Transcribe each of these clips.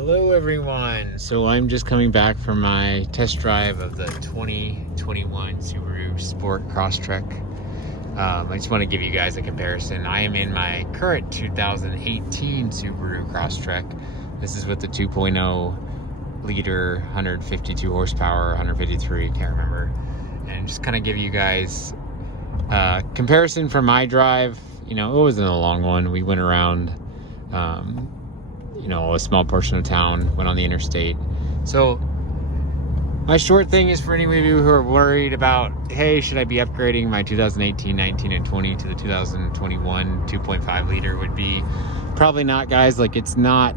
Hello everyone. So I'm just coming back from my test drive of the 2021 Subaru Sport Crosstrek. I just want to give you guys a comparison. I am in my current 2018 Subaru Crosstrek. This is with the 2.0 liter, 152 horsepower, 153, can't remember. And just kind of give you guys a comparison from my drive. You know, it wasn't a long one. We went around a small portion of town, went on the interstate. So my short thing is for any of you who are worried about, hey, should I be upgrading my 2018, 19, and 20 to the 2021 2.5 liter, would be probably not, guys. Like, it's not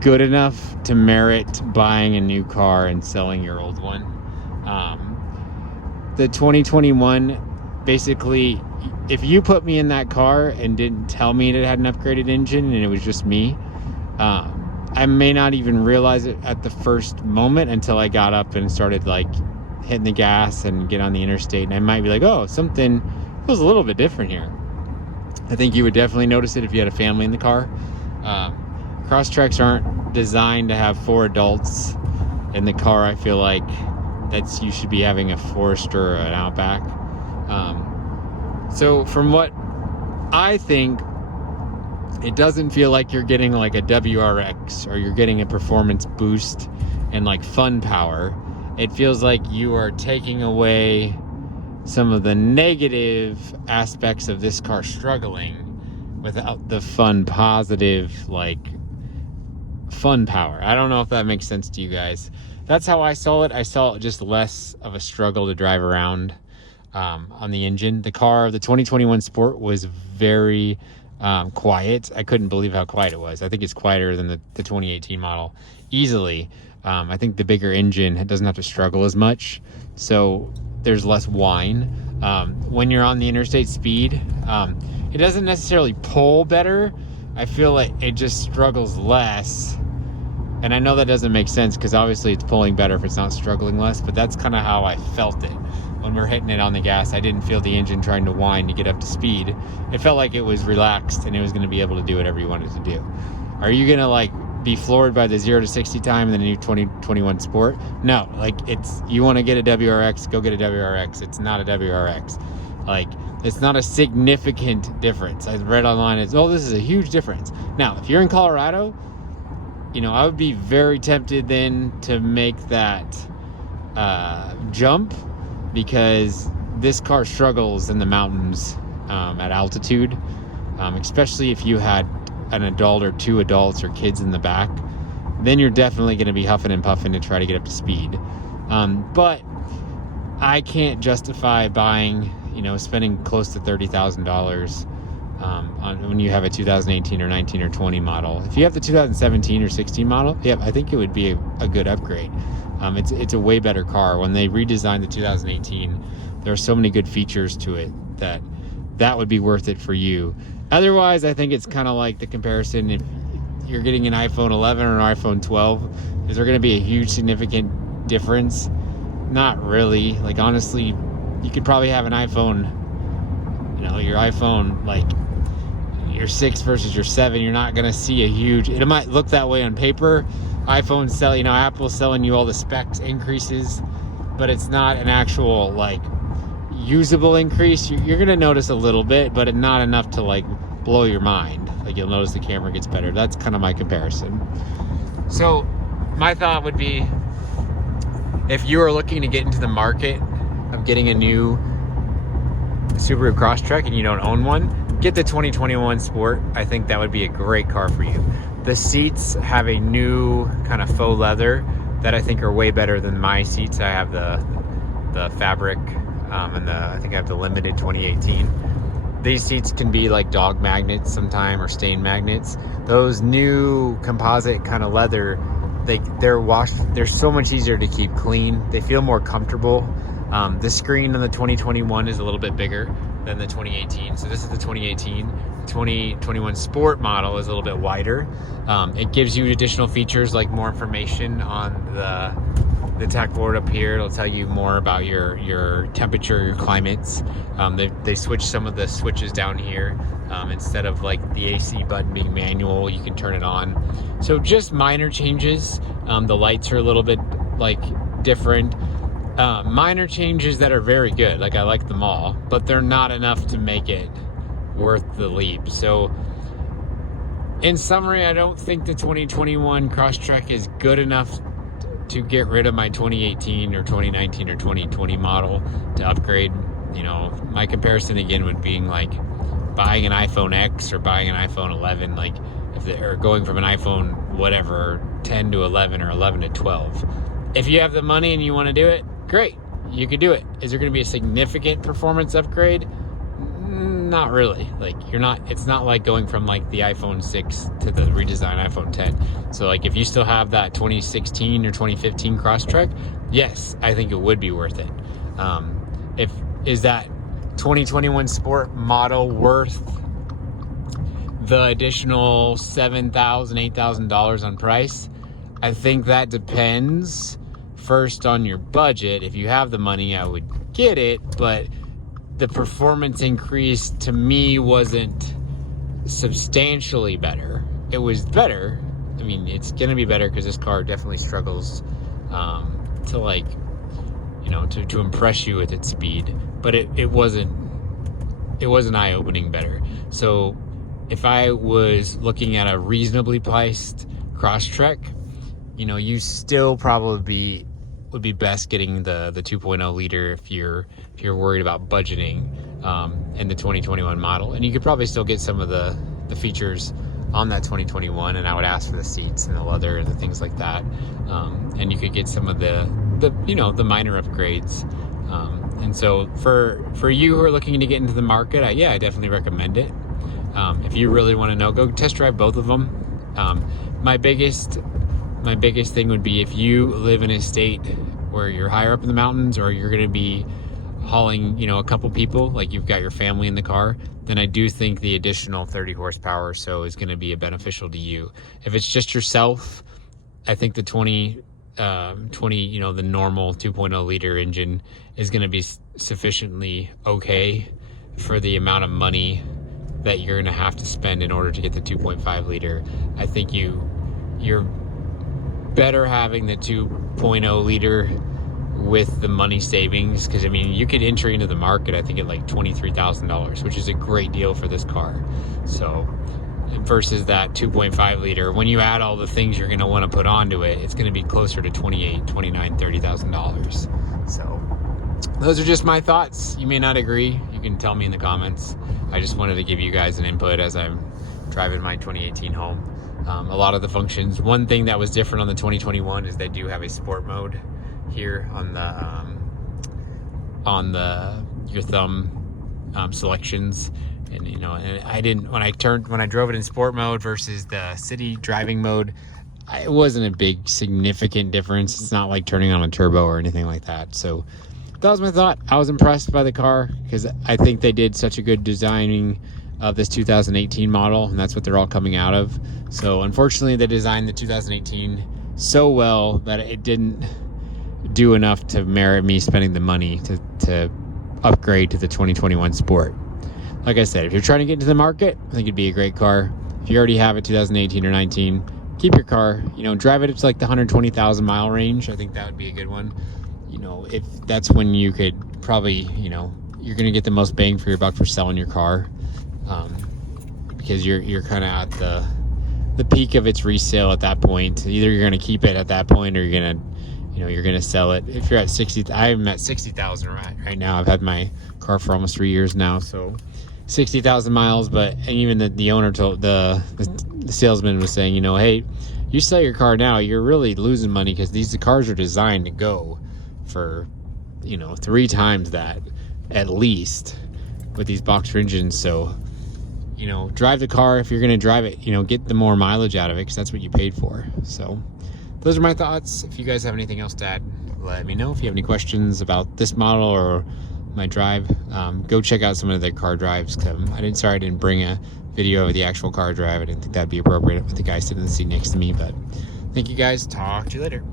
good enough to merit buying a new car and selling your old one. The 2021, basically, if you put me in that car and didn't tell me it had an upgraded engine and it was just me, I may not even realize it at the first moment until I got up and started like hitting the gas and get on the interstate, and I might be like, oh, something feels a little bit different here. I think you would definitely notice it if you had a family in the car. Crosstreks aren't designed to have 4 adults in the car. I feel like you should be having a Forester or an Outback. So from what I think, it doesn't feel like you're getting like a WRX or you're getting a performance boost and like fun power. It feels like you are taking away some of the negative aspects of this car struggling without the fun, positive, like fun power. I don't know if that makes sense to you guys. That's how I saw it. I saw it just less of a struggle to drive around on the engine. The 2021 Sport was very quiet. I couldn't believe how quiet it was. I think it's quieter than the 2018 model easily. I think the bigger engine doesn't have to struggle as much, so there's less whine. When you're on the interstate speed, it doesn't necessarily pull better. I feel like it just struggles less. And I know that doesn't make sense because obviously it's pulling better if it's not struggling less, but that's kind of how I felt it. When we're hitting it on the gas, I didn't feel the engine trying to whine to get up to speed. It felt like it was relaxed and it was going to be able to do whatever you wanted to do. Are you going to like be floored by the 0 to 60 time in the new 2021 Sport? No, like you want to get a WRX, go get a WRX. It's not a WRX. Like, it's not a significant difference. I read online, this is a huge difference. Now, if you're in Colorado, I would be very tempted then to make that jump, because this car struggles in the mountains at altitude, especially if you had an adult or 2 adults or kids in the back. Then you're definitely going to be huffing and puffing to try to get up to speed. But I can't justify buying, spending close to $30,000 when you have a 2018 or 19 or 20 model. If you have the 2017 or 16 model, yeah, I think it would be a good upgrade. It's a way better car. When they redesigned the 2018, there are so many good features to it that would be worth it for you. Otherwise, I think it's kind of like the comparison. If you're getting an iPhone 11 or an iPhone 12, is there going to be a huge significant difference? Not really. Like, honestly, you could probably have an iPhone, your iPhone, like your 6 versus your 7, you're not going to see a huge, it might look that way on paper. iPhone's Apple's selling you all the specs increases, but it's not an actual like usable increase. You're going to notice a little bit, but not enough to like blow your mind. Like, you'll notice the camera gets better. That's kind of my comparison. So my thought would be, if you are looking to get into the market of getting a new Subaru Crosstrek and you don't own one, get the 2021 Sport. I think that would be a great car for you. The seats have a new kind of faux leather that I think are way better than my seats. I have the fabric and I think I have the limited 2018. These seats can be like dog magnets sometime, or stain magnets. Those new composite kind of leather, they're so much easier to keep clean. They feel more comfortable. The screen on the 2021 is a little bit bigger than the 2018. So this is the 2018. 2021 Sport model is a little bit wider. It gives you additional features like more information on the tech board up here. It'll tell you more about your temperature, your climates. They switched some of the switches down here. Instead of like the AC button being manual, you can turn it on. So just minor changes. The lights are a little bit like different. Minor changes that are very good. Like I like them all, but they're not enough to make it worth the leap. So in summary, I don't think the 2021 Crosstrek is good enough to get rid of my 2018 or 2019 or 2020 model to upgrade. You know, my comparison again would being like buying an iPhone X or buying an iPhone 11, like if they're going from an iPhone whatever 10 to 11 or 11 to 12. If you have the money and you want to do it, great, you could do it. Is there going to be a significant performance upgrade? Not really. Like it's not like going from like the iPhone 6 to the redesigned iPhone 10. So like if you still have that 2016 or 2015 Crosstrek, yes, I think it would be worth it. Is that 2021 Sport model worth the additional $7,000, $8,000 on price? I think that depends first on your budget. If you have the money, I would get it, but the performance increase to me wasn't substantially better. It was better. I mean, it's gonna be better because this car definitely struggles to like, you know, to impress you with its speed, but it wasn't eye-opening better. So if I was looking at a reasonably priced Crosstrek, you know, you still probably would be best getting the 2.0 liter if you're worried about budgeting in the 2021 model. And you could probably still get some of the features on that 2021, and I would ask for the seats and the leather and the things like that. And you could get some of the you know, the minor upgrades. And so for you who are looking to get into the market, I definitely recommend it. If you really want to know, go test drive both of them. My biggest thing would be if you live in a state where you're higher up in the mountains, or you're going to be hauling, you know, a couple people, like you've got your family in the car, then I do think the additional 30 horsepower or so is going to be beneficial to you. If it's just yourself, I think the 20, you know, the normal 2.0 liter engine is going to be sufficiently okay for the amount of money that you're going to have to spend in order to get the 2.5 liter. I think you're better having the 2.0 liter with the money savings, because I mean, you could enter into the market I think at like $23,000, which is a great deal for this car. So versus that 2.5 liter, when you add all the things you're going to want to put onto it, it's going to be closer to $28,000, $29,000, $30,000. So those are just my thoughts. You may not agree. You can tell me in the comments. I just wanted to give you guys an input as I'm driving my 2018 home. A lot of the functions. One thing that was different on the 2021 is they do have a sport mode here on your thumb selections, and you know, and I didn't when I drove it in sport mode versus the city driving mode, it wasn't a big significant difference. It's not like turning on a turbo or anything like that. So that was my thought. I was impressed by the car because I think they did such a good designing of this 2018 model, and that's what they're all coming out of. So unfortunately, they designed the 2018 so well that it didn't do enough to merit me spending the money to upgrade to the 2021 Sport. Like I said, if you're trying to get into the market, I think it'd be a great car. If you already have a 2018 or 19, keep your car, you know, drive it up to like the 120,000 mile range. I think that would be a good one. You know, if that's when you could probably, you know, you're going to get the most bang for your buck for selling your car. Because you're kind of at the peak of its resale at that point. Either you're going to keep it at that point, or you're going to, you know, you're going to sell it. If you're at 60, I'm at 60,000 right now. I've had my car for almost 3 years now, so 60,000 miles. But even the owner told the salesman was saying, you know, hey, you sell your car now, you're really losing money because these cars are designed to go for, you know, 3 times that at least with these boxer engines. So, you know, drive the car. If you're going to drive it, you know, get the more mileage out of it, because that's what you paid for. So those are my thoughts. If you guys have anything else to add, let me know. If you have any questions about this model or my drive, go check out some of their car drives. I didn't bring a video of the actual car drive. I didn't think that'd be appropriate with the guy sitting in the seat next to me, but thank you guys. Talk to you later.